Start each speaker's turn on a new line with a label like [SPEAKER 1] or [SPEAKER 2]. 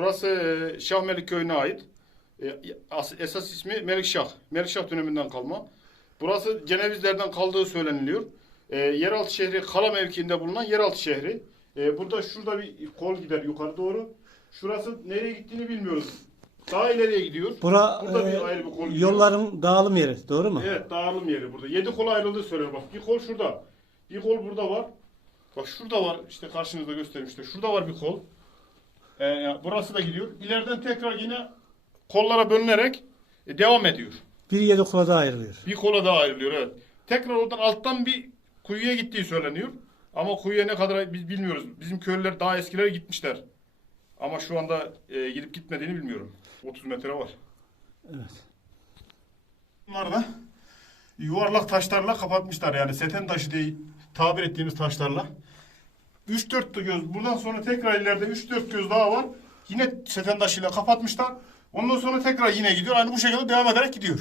[SPEAKER 1] Burası e, Şah Melik köyüne ait. E, as- esas ismi Melikşah. Melikşah döneminden kalma. Burası Cenevizlerden kaldığı söyleniliyor. E, yeraltı şehri Kala mevkiinde bulunan yeraltı şehri. E, burada şurada bir kol gider yukarı doğru. Şurası nereye gittiğini bilmiyoruz. Daha ileriye gidiyor.
[SPEAKER 2] Bura
[SPEAKER 1] Burada bir
[SPEAKER 2] e,
[SPEAKER 1] ayrı bir kol gidiyor.
[SPEAKER 2] yolların dağılım yeri. Doğru mu?
[SPEAKER 1] Evet dağılım yeri burada. Yedi kol ayrıldığı söyleniyor. Bak bir kol şurada. Bir kol burada var. Bak şurada var. İşte karşınızda göstermişler. Şurada var bir kol. Yani burası da gidiyor. İleriden tekrar yine kollara bölünerek e, devam ediyor.
[SPEAKER 2] Bir yedi kola daha ayrılıyor.
[SPEAKER 1] Bir kola daha ayrılıyor evet. Tekrar oradan alttan bir kuyuya gittiği söyleniyor. Ama kuyuya ne kadar biz bilmiyoruz. Bizim köylüler daha eskilere gitmişler. Ama şu anda e, gidip gitmediğini bilmiyorum. 30 metre var.
[SPEAKER 2] Evet.
[SPEAKER 1] Bunlar da yuvarlak taşlarla kapatmışlar yani seten taşı diye tabir ettiğimiz taşlarla. 3-4 göz buradan sonra tekrar ileride 3-4 göz daha var. Yine seten taşıyla kapatmışlar. Ondan sonra tekrar yine gidiyor. Aynı bu şekilde devam ederek gidiyor.